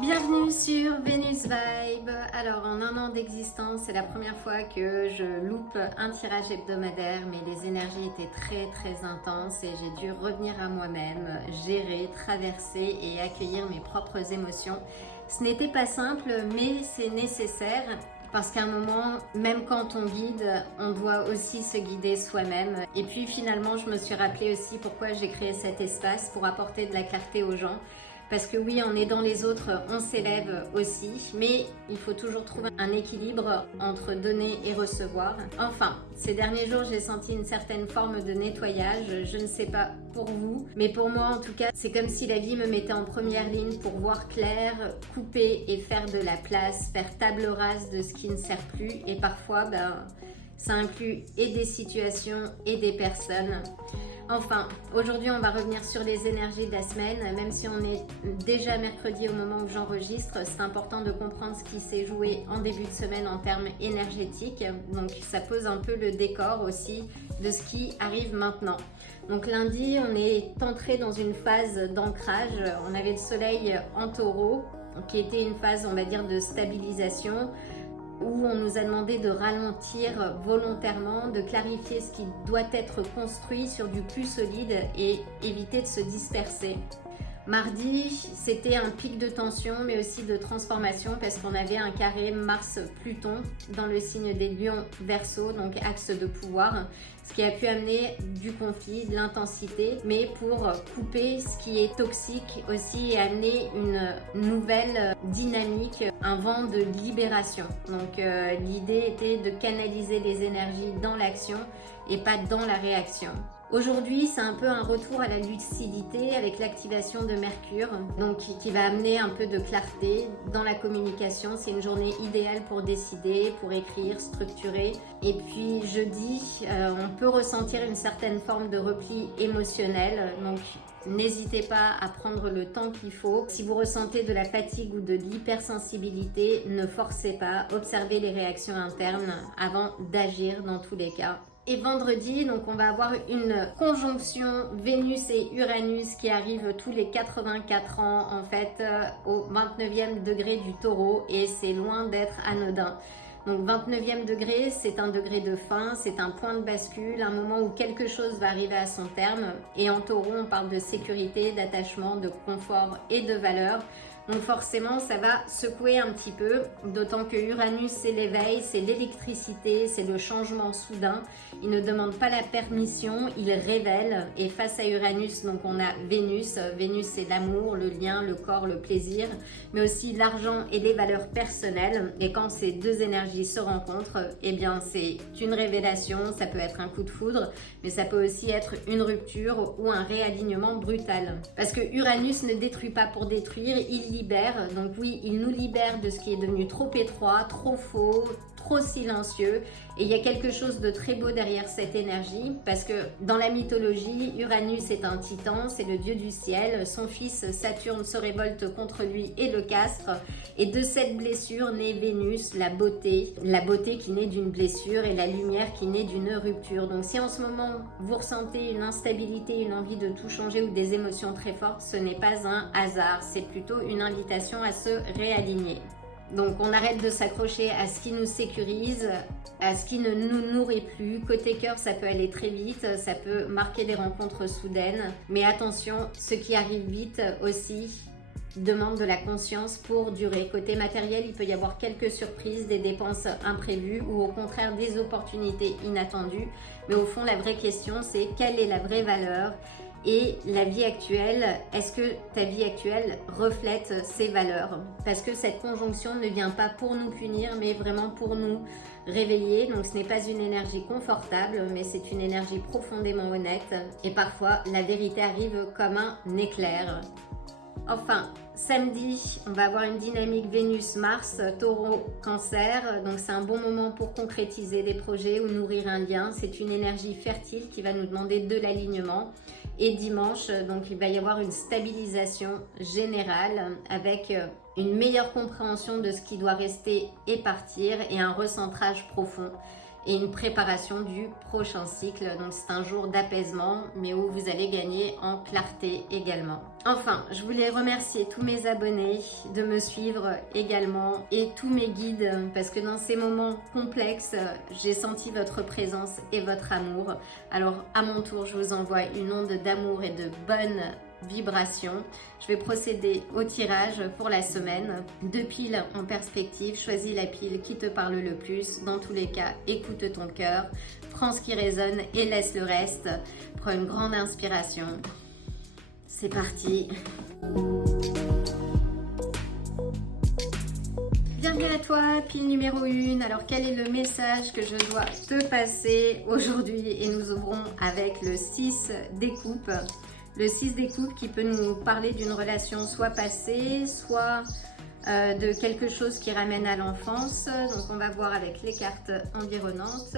Bienvenue sur Venus Vibe. Alors en un an d'existence, c'est la première fois que je loupe un tirage hebdomadaire, mais les énergies étaient très intenses et j'ai dû revenir à moi-même, gérer, traverser et accueillir mes propres émotions. Ce n'était pas simple, mais c'est nécessaire. Parce qu'à un moment, même quand on guide, on doit aussi se guider soi-même. Et puis finalement, je me suis rappelé aussi pourquoi j'ai créé cet espace, pour apporter de la clarté aux gens. Parce que oui, en aidant les autres, on s'élève aussi, mais il faut toujours trouver un équilibre entre donner et recevoir. Enfin, ces derniers jours, j'ai senti une certaine forme de nettoyage. Je ne sais pas pour vous, mais pour moi en tout cas, c'est comme si la vie me mettait en première ligne pour voir clair, couper et faire de la place, faire table rase de ce qui ne sert plus. Et parfois, ça inclut et des situations et des personnes. Enfin, aujourd'hui, on va revenir sur les énergies de la semaine. Même si on est déjà mercredi au moment où j'enregistre, c'est important de comprendre ce qui s'est joué en début de semaine en termes énergétiques. Donc, ça pose un peu le décor aussi de ce qui arrive maintenant. Donc lundi, on est entré dans une phase d'ancrage. On avait le soleil en taureau, qui était une phase, on va dire, de stabilisation, où on nous a demandé de ralentir volontairement, de clarifier ce qui doit être construit sur du plus solide et éviter de se disperser. Mardi, c'était un pic de tension, mais aussi de transformation, parce qu'on avait un carré Mars-Pluton dans le signe des Lions Verseau, donc axe de pouvoir, ce qui a pu amener du conflit, de l'intensité, mais pour couper ce qui est toxique aussi et amener une nouvelle dynamique, un vent de libération. Donc l'idée était de canaliser les énergies dans l'action et pas dans la réaction. Aujourd'hui, c'est un peu un retour à la lucidité avec l'activation de Mercure, donc qui va amener un peu de clarté dans la communication. C'est une journée idéale pour décider, pour écrire, structurer. Et puis jeudi, on peut ressentir une certaine forme de repli émotionnel, donc n'hésitez pas à prendre le temps qu'il faut. Si vous ressentez de la fatigue ou de l'hypersensibilité, ne forcez pas, observez les réactions internes avant d'agir dans tous les cas. Et vendredi, donc on va avoir une conjonction Vénus et Uranus qui arrive tous les 84 ans en fait au 29e degré du taureau, et c'est loin d'être anodin. Donc 29e degré, c'est un degré de fin, c'est un point de bascule, un moment où quelque chose va arriver à son terme. Et en taureau, on parle de sécurité, d'attachement, de confort et de valeur. Donc forcément, ça va secouer un petit peu, d'autant que Uranus, c'est l'éveil, c'est l'électricité, c'est le changement soudain. Il ne demande pas la permission, il révèle. Et face à Uranus, donc on a Vénus. Vénus, c'est l'amour, le lien, le corps, le plaisir, mais aussi l'argent et les valeurs personnelles. Et quand ces deux énergies se rencontrent, eh bien c'est une révélation, ça peut être un coup de foudre, mais ça peut aussi être une rupture ou un réalignement brutal. Parce que Uranus ne détruit pas pour détruire, il libère. Donc oui, il nous libère de ce qui est devenu trop étroit, trop faux, trop silencieux. Et il y a quelque chose de très beau derrière cette énergie, parce que dans la mythologie, Uranus est un titan, c'est le dieu du ciel. Son fils Saturne se révolte contre lui et le castre. Et de cette blessure naît Vénus, la beauté qui naît d'une blessure et la lumière qui naît d'une rupture. Donc si en ce moment vous ressentez une instabilité, une envie de tout changer ou des émotions très fortes, ce n'est pas un hasard, c'est plutôt une invitation à se réaligner. Donc on arrête de s'accrocher à ce qui nous sécurise, à ce qui ne nous nourrit plus. Côté cœur, ça peut aller très vite, ça peut marquer des rencontres soudaines. Mais attention, ce qui arrive vite aussi demande de la conscience pour durer. Côté matériel, il peut y avoir quelques surprises, des dépenses imprévues ou au contraire des opportunités inattendues. Mais au fond, la vraie question, c'est quelle est la vraie valeur ? Et la vie actuelle, est-ce que ta vie actuelle reflète ces valeurs? Parce que cette conjonction ne vient pas pour nous punir, mais vraiment pour nous réveiller. Donc ce n'est pas une énergie confortable, mais c'est une énergie profondément honnête. Et parfois, la vérité arrive comme un éclair. Enfin, samedi, on va avoir une dynamique Vénus-Mars, Taureau-Cancer. Donc c'est un bon moment pour concrétiser des projets ou nourrir un lien. C'est une énergie fertile qui va nous demander de l'alignement. Et dimanche, donc il va y avoir une stabilisation générale avec une meilleure compréhension de ce qui doit rester et partir et un recentrage profond. et une préparation du prochain cycle. Donc c'est un jour d'apaisement, mais où vous allez gagner en clarté également. Enfin, je voulais remercier tous mes abonnés de me suivre également et tous mes guides, parce que dans ces moments complexes, j'ai senti votre présence et votre amour. Alors à mon tour, je vous envoie une onde d'amour et de bonnes vibrations. Je vais procéder au tirage pour la semaine. 2 piles en perspective, choisis la pile qui te parle le plus. Dans tous les cas, écoute ton cœur, prends ce qui résonne et laisse le reste. Prends une grande inspiration. C'est parti. Bienvenue à toi, pile numéro 1. Alors quel est le message que je dois te passer aujourd'hui? Et nous ouvrons avec le 6 des coupes. Le 6 des coupes qui peut nous parler d'une relation soit passée, soit de quelque chose qui ramène à l'enfance. Donc on va voir avec les cartes environnantes.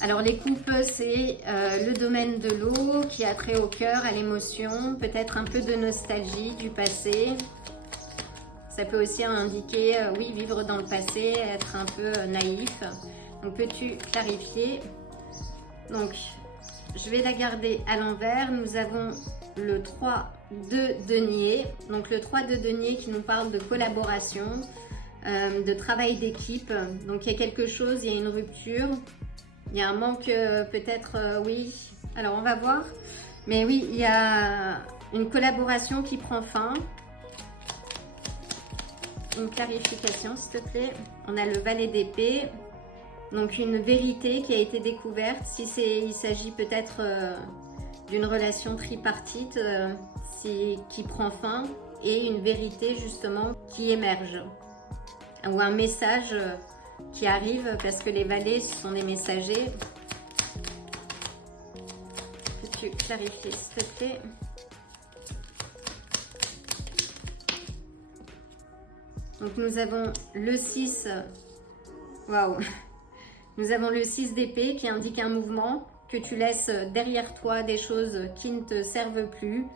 Alors les coupes, c'est le domaine de l'eau qui a trait au cœur, à l'émotion, peut-être un peu de nostalgie du passé. Ça peut aussi indiquer, oui, vivre dans le passé, être un peu naïf. Donc peux-tu clarifier? Donc je vais la garder à l'envers. Nous avons le 3 de denier. Donc le 3 de denier qui nous parle de collaboration, de travail d'équipe. Donc il y a quelque chose, il y a une rupture. Il y a un manque peut-être, oui. Alors on va voir. Mais oui, il y a une collaboration qui prend fin. Une clarification s'il te plaît. On a le valet d'épée. Donc une vérité qui a été découverte, si il s'agit peut-être d'une relation tripartite qui prend fin, et une vérité justement qui émerge. Ou un message qui arrive, parce que les valets ce sont des messagers. Peux-tu clarifier s'il te plaît? Donc nous avons le 6. Waouh! Nous avons le 6 d'épée qui indique un mouvement, que tu laisses derrière toi des choses qui ne te servent plus.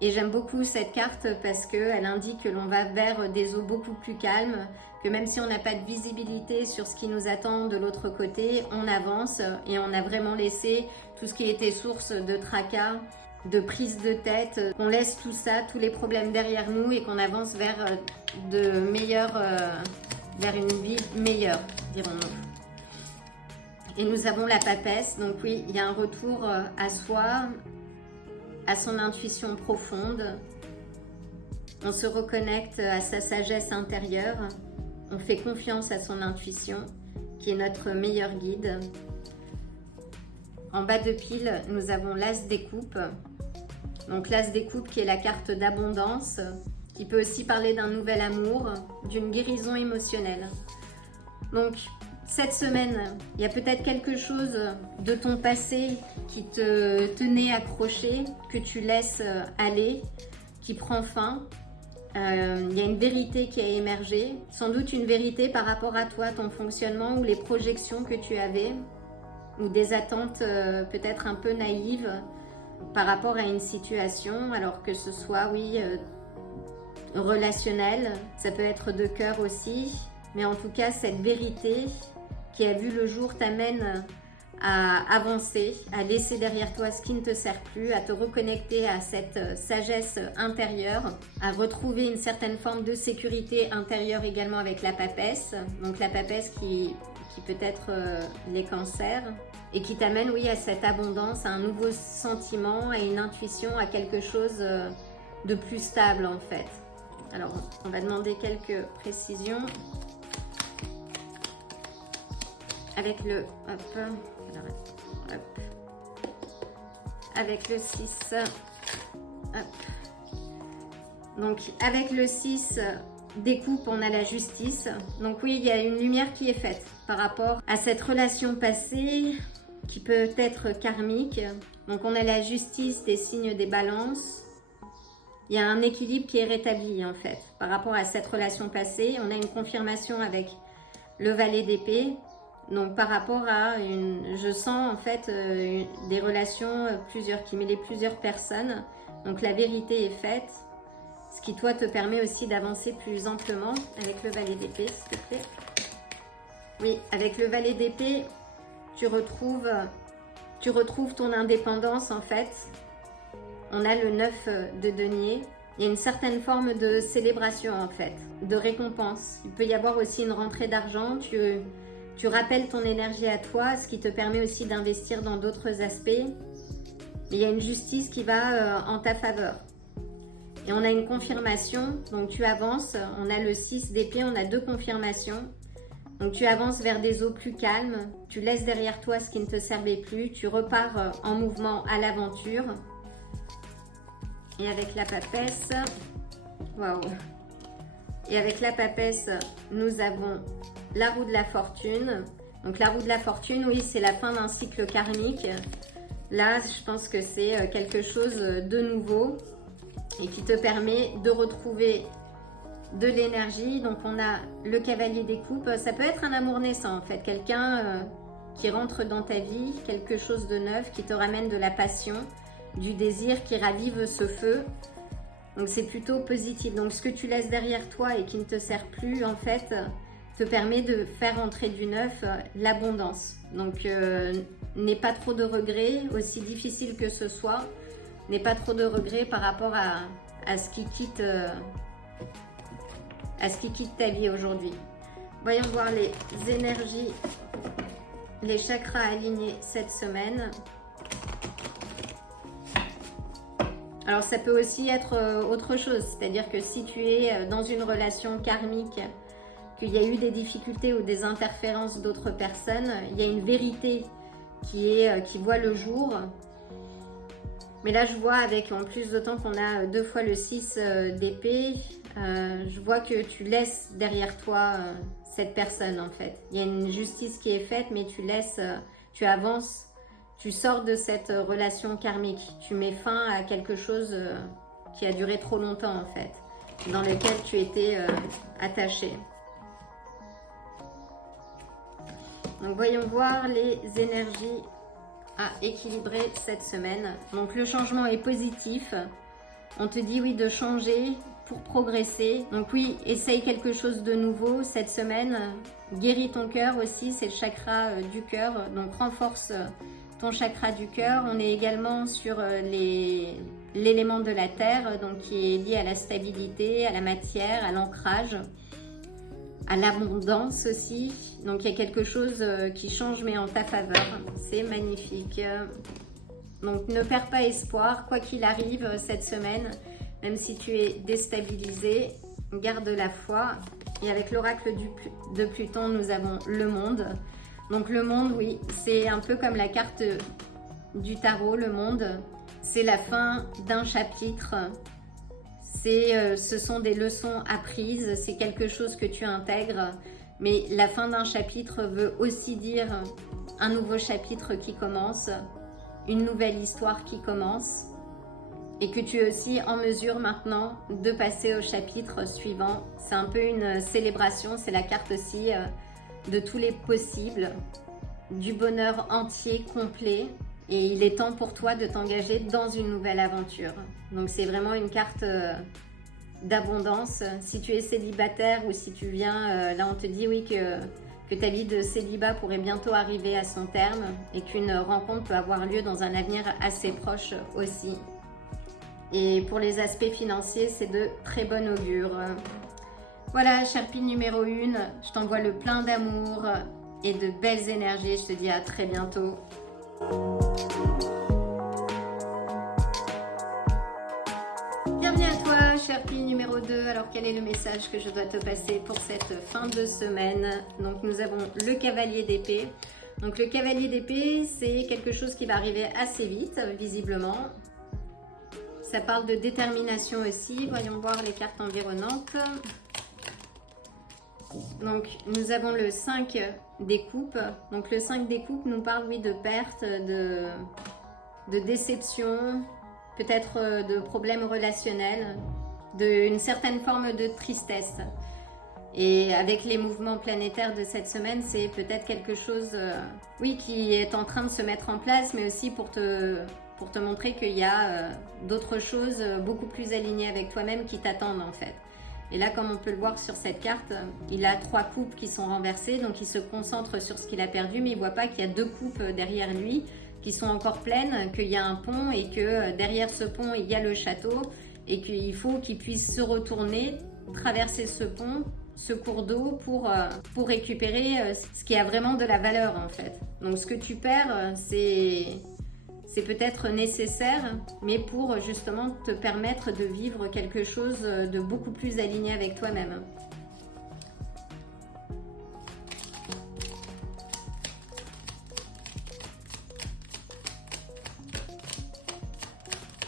Et j'aime beaucoup cette carte parce qu'elle indique que l'on va vers des eaux beaucoup plus calmes, que même si on n'a pas de visibilité sur ce qui nous attend de l'autre côté, on avance et on a vraiment laissé tout ce qui était source de tracas, de prise de tête, qu'on laisse tout ça, tous les problèmes derrière nous et qu'on avance vers vers une vie meilleure, dirons-nous. Et nous avons la papesse, donc oui, il y a un retour à soi, à son intuition profonde. On se reconnecte à sa sagesse intérieure. On fait confiance à son intuition, qui est notre meilleur guide. En bas de pile, nous avons l'As des coupes. Donc l'As des coupes qui est la carte d'abondance, qui peut aussi parler d'un nouvel amour, d'une guérison émotionnelle. Donc, cette semaine, il y a peut-être quelque chose de ton passé qui te tenait accroché, que tu laisses aller, qui prend fin. Il y a une vérité qui a émergé, sans doute une vérité par rapport à toi, ton fonctionnement ou les projections que tu avais, ou des attentes peut-être un peu naïves par rapport à une situation, alors que ce soit, oui, relationnel, ça peut être de cœur aussi, mais en tout cas, cette vérité qui a vu le jour t'amène à avancer, à laisser derrière toi ce qui ne te sert plus, à te reconnecter à cette sagesse intérieure, à retrouver une certaine forme de sécurité intérieure également avec la papesse. Donc la papesse qui peut être les cancers et qui t'amène, oui, à cette abondance, à un nouveau sentiment, à une intuition, à quelque chose de plus stable en fait. Alors, on va demander quelques précisions. Avec le avec le 6. Donc avec le 6 des coupes, on a la justice. Donc oui, il y a une lumière qui est faite par rapport à cette relation passée qui peut être karmique. Donc on a la justice des signes des balances. Il y a un équilibre qui est rétabli en fait par rapport à cette relation passée. On a une confirmation avec le valet d'épée. Donc par rapport à je sens en fait des relations qui mêlent plusieurs personnes. Donc la vérité est faite, ce qui toi te permet aussi d'avancer plus amplement avec le valet d'épée, s'il te plaît. Oui, avec le valet d'épée, tu retrouves ton indépendance en fait. On a le 9 de denier. Il y a une certaine forme de célébration en fait, de récompense. Il peut y avoir aussi une rentrée d'argent. Tu rappelles ton énergie à toi, ce qui te permet aussi d'investir dans d'autres aspects. Mais il y a une justice qui va en ta faveur. Et on a une confirmation, donc tu avances. On a le 6 d'épée, on a 2 confirmations. Donc tu avances vers des eaux plus calmes. Tu laisses derrière toi ce qui ne te servait plus. Tu repars en mouvement à l'aventure. Et avec la papesse, waouh! Et avec la papesse, nous avons la roue de la fortune. Donc la roue de la fortune, oui, c'est la fin d'un cycle karmique. Là, je pense que c'est quelque chose de nouveau et qui te permet de retrouver de l'énergie. Donc on a le cavalier des coupes. Ça peut être un amour naissant en fait, quelqu'un qui rentre dans ta vie, quelque chose de neuf qui te ramène de la passion, du désir, qui ravive ce feu. Donc c'est plutôt positif. Donc ce que tu laisses derrière toi et qui ne te sert plus en fait te permet de faire entrer du neuf, l'abondance. Donc n'aie pas trop de regrets, aussi difficile que ce soit, n'aie pas trop de regrets par rapport à ce qui quitte ta vie aujourd'hui. Voyons voir les énergies, les chakras alignés cette semaine. Alors ça peut aussi être autre chose, c'est-à-dire que si tu es dans une relation karmique, qu'il y a eu des difficultés ou des interférences d'autres personnes, il y a une vérité qui voit le jour. Mais là je vois avec, en plus d'autant qu'on a 2 fois le 6 d'épée, je vois que tu laisses derrière toi cette personne en fait. Il y a une justice qui est faite, mais tu avances. Tu sors de cette relation karmique, tu mets fin à quelque chose qui a duré trop longtemps en fait, dans lequel tu étais attaché. Donc voyons voir les énergies à équilibrer cette semaine. Donc le changement est positif, on te dit oui de changer pour progresser. Donc oui, essaye quelque chose de nouveau cette semaine, guéris ton cœur aussi, c'est le chakra du cœur, donc renforce ton chakra du cœur. On est également sur l'élément de la terre, donc qui est lié à la stabilité, à la matière, à l'ancrage, à l'abondance aussi. Donc il y a quelque chose qui change mais en ta faveur. C'est magnifique. Donc ne perds pas espoir, quoi qu'il arrive cette semaine, même si tu es déstabilisé, garde la foi. Et avec l'oracle de Pluton, nous avons le monde. Donc le monde, oui, c'est un peu comme la carte du tarot, le monde. C'est la fin d'un chapitre. Ce sont des leçons apprises, c'est quelque chose que tu intègres. Mais la fin d'un chapitre veut aussi dire un nouveau chapitre qui commence, une nouvelle histoire qui commence. Et que tu es aussi en mesure maintenant de passer au chapitre suivant. C'est un peu une célébration, c'est la carte aussi de tous les possibles, du bonheur entier, complet, et il est temps pour toi de t'engager dans une nouvelle aventure. Donc c'est vraiment une carte d'abondance. Si tu es célibataire ou si tu viens, là on te dit oui que ta vie de célibat pourrait bientôt arriver à son terme et qu'une rencontre peut avoir lieu dans un avenir assez proche aussi. Et pour les aspects financiers, c'est de très bon augure. Voilà, Sherpie numéro 1, je t'envoie le plein d'amour et de belles énergies. Je te dis à très bientôt. Bienvenue à toi, Sherpie numéro 2. Alors, quel est le message que je dois te passer pour cette fin de semaine? Donc, nous avons le cavalier d'épée. Donc, le cavalier d'épée, c'est quelque chose qui va arriver assez vite, visiblement. Ça parle de détermination aussi. Voyons voir les cartes environnantes. Donc, nous avons le 5 des coupes. Donc, le 5 des coupes nous parle, oui, de perte, de déception, peut-être de problèmes relationnels, d'une certaine forme de tristesse. Et avec les mouvements planétaires de cette semaine, c'est peut-être quelque chose, oui, qui est en train de se mettre en place, mais aussi pour te montrer qu'il y a d'autres choses beaucoup plus alignées avec toi-même qui t'attendent en fait. Et là, comme on peut le voir sur cette carte, il a 3 coupes qui sont renversées, donc il se concentre sur ce qu'il a perdu, mais il ne voit pas qu'il y a 2 coupes derrière lui qui sont encore pleines, qu'il y a un pont et que derrière ce pont, il y a le château et qu'il faut qu'il puisse se retourner, traverser ce pont, ce cours d'eau pour récupérer ce qui a vraiment de la valeur en fait. Donc ce que tu perds, c'est peut-être nécessaire, mais pour justement te permettre de vivre quelque chose de beaucoup plus aligné avec toi-même.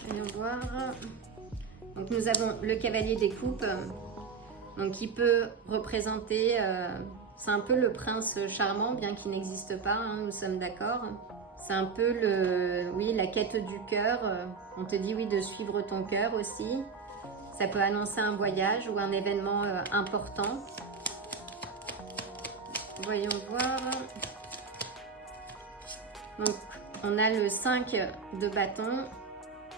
Allons voir. Donc nous avons le cavalier des coupes, donc qui peut représenter, c'est un peu le prince charmant, bien qu'il n'existe pas, hein, nous sommes d'accord. C'est un peu oui, la quête du cœur. On te dit oui de suivre ton cœur aussi. Ça peut annoncer un voyage ou un événement important. Voyons voir. Donc on a le 5 de bâton.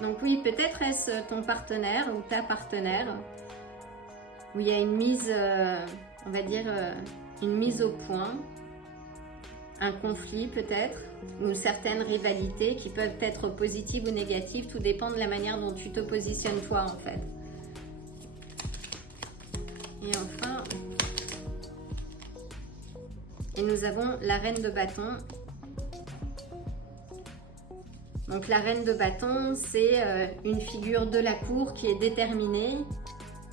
Donc oui, peut-être est-ce ton partenaire ou ta partenaire où il y a une mise, on va dire, une mise au point, un conflit peut-être, ou certaines rivalités qui peuvent être positives ou négatives, tout dépend de la manière dont tu te positionnes toi en fait. Et enfin, nous avons la reine de bâton. Donc la reine de bâton, c'est une figure de la cour qui est déterminée,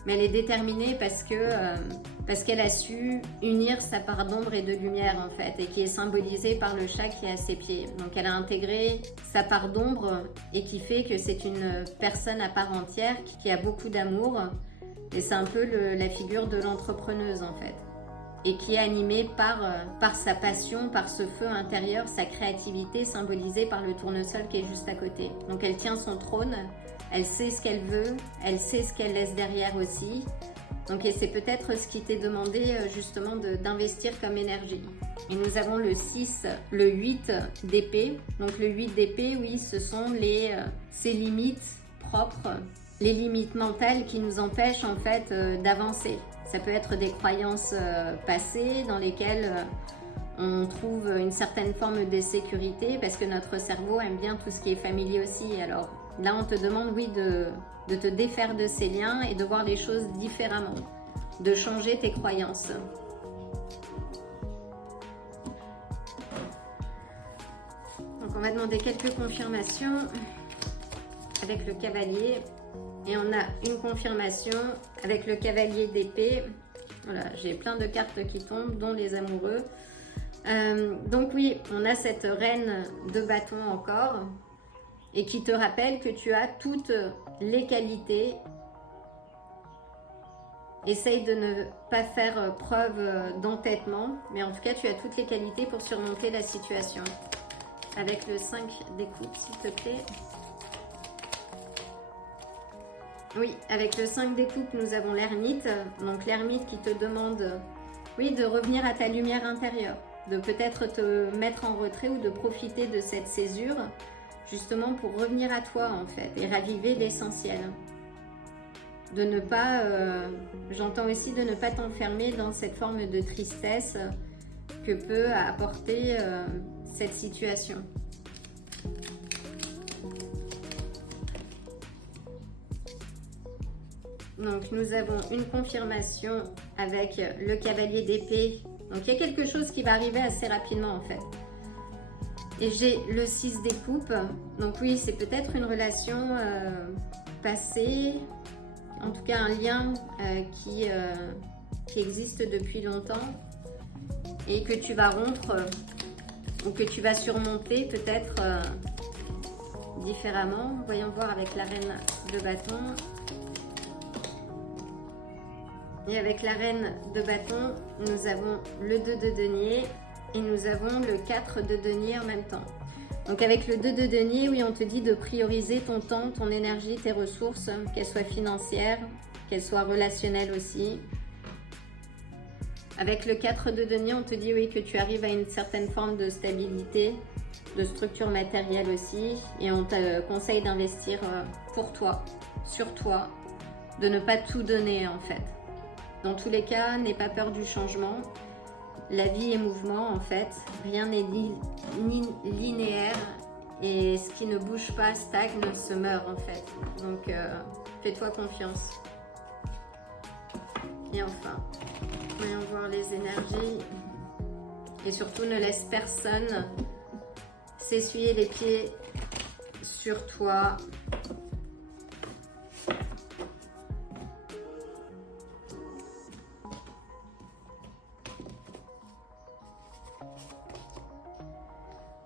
mais elle est déterminée parce qu'elle a su unir sa part d'ombre et de lumière en fait, et qui est symbolisée par le chat qui est à ses pieds. Donc elle a intégré sa part d'ombre et qui fait que c'est une personne à part entière qui a beaucoup d'amour, et c'est un peu la figure de l'entrepreneuse en fait, et qui est animée par sa passion, par ce feu intérieur, sa créativité symbolisée par le tournesol qui est juste à côté. Donc elle tient son trône, elle sait ce qu'elle veut, elle sait ce qu'elle laisse derrière aussi. Donc et c'est peut-être ce qui t'est demandé justement d'investir comme énergie. Et nous avons le 6, le 8 d'épée. Donc le 8 d'épée, oui, ce sont ces limites propres, les limites mentales qui nous empêchent en fait d'avancer. Ça peut être des croyances passées dans lesquelles on trouve une certaine forme de sécurité parce que notre cerveau aime bien tout ce qui est familier aussi. Alors là, on te demande, oui, de te défaire de ces liens et de voir les choses différemment, de changer tes croyances. Donc on va demander quelques confirmations avec le cavalier. Et on a une confirmation avec le cavalier d'épée. Voilà, j'ai plein de cartes qui tombent, dont les amoureux. Donc oui, on a cette reine de bâton encore, et qui te rappelle que tu as toutes les qualités. Essaye de ne pas faire preuve d'entêtement, mais en tout cas, tu as toutes les qualités pour surmonter la situation. Avec le 5 des coupes, s'il te plaît. Oui, avec le 5 des coupes, nous avons l'ermite. Donc l'ermite qui te demande, oui, de revenir à ta lumière intérieure, de peut-être te mettre en retrait ou de profiter de cette césure, justement pour revenir à toi en fait, et raviver l'essentiel. De ne pas, j'entends aussi de ne pas t'enfermer dans cette forme de tristesse que peut apporter cette situation. Donc nous avons une confirmation avec le cavalier d'épée. Donc il y a quelque chose qui va arriver assez rapidement en fait. Et j'ai le 6 des coupes. Donc oui, c'est peut-être une relation passée, en tout cas un lien qui existe depuis longtemps et que tu vas rompre ou que tu vas surmonter peut-être différemment. Voyons voir avec la reine de bâton. Et avec la reine de bâton, nous avons le 2 de denier et nous avons le 4 de denier en même temps. Donc avec le 2 de denier, oui, on te dit de prioriser ton temps, ton énergie, tes ressources, qu'elles soient financières, qu'elles soient relationnelles aussi. Avec le 4 de denier, on te dit oui que tu arrives à une certaine forme de stabilité, de structure matérielle aussi, et on te conseille d'investir pour toi, sur toi, de ne pas tout donner en fait. Dans tous les cas, n'aie pas peur du changement. La vie est mouvement en fait, rien n'est linéaire et ce qui ne bouge pas stagne, se meurt en fait. Donc fais-toi confiance. Et enfin, voyons voir les énergies. Et surtout, ne laisse personne s'essuyer les pieds sur toi.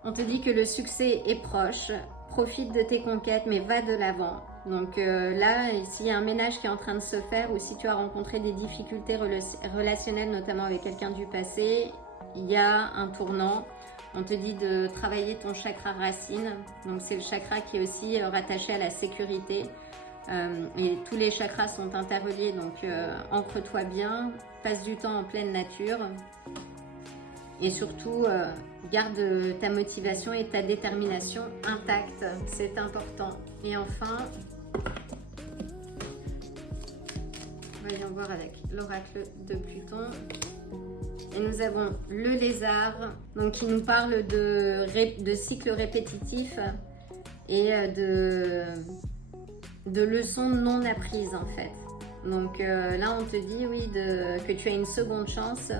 On te dit que le succès est proche, profite de tes conquêtes, mais va de l'avant. Donc là, s'il y a un ménage qui est en train de se faire ou si tu as rencontré des difficultés relationnelles, notamment avec quelqu'un du passé, il y a un tournant. On te dit de travailler ton chakra racine. Donc c'est le chakra qui est aussi rattaché à la sécurité. Et tous les chakras sont interreliés, donc ancre-toi bien, passe du temps en pleine nature. Et surtout, garde ta motivation et ta détermination intacte, c'est important. Et enfin, voyons voir avec l'oracle de Pluton. Et nous avons le lézard, donc qui nous parle de cycles répétitifs et de leçons non apprises en fait. Donc là, on te dit oui que tu as une seconde chance.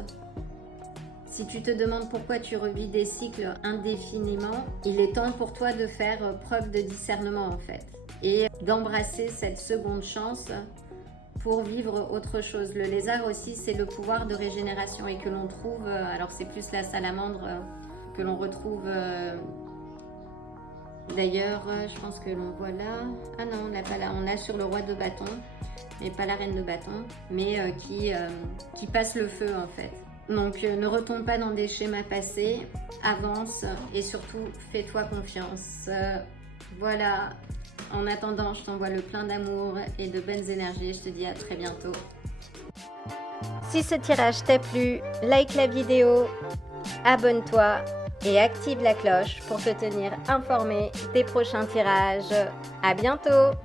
Si tu te demandes pourquoi tu revis des cycles indéfiniment, il est temps pour toi de faire preuve de discernement en fait et d'embrasser cette seconde chance pour vivre autre chose. Le lézard aussi, c'est le pouvoir de régénération et que l'on trouve, alors c'est plus la salamandre que l'on retrouve d'ailleurs, je pense que l'on voit là, ah non, on l'a pas là, on a sur le roi de bâton, mais pas la reine de bâton, mais qui passe le feu en fait. Donc ne retombe pas dans des schémas passés, avance et surtout fais-toi confiance. Voilà, en attendant je t'envoie le plein d'amour et de bonnes énergies, je te dis à très bientôt. Si ce tirage t'a plu, like la vidéo, abonne-toi et active la cloche pour te tenir informé des prochains tirages. À bientôt!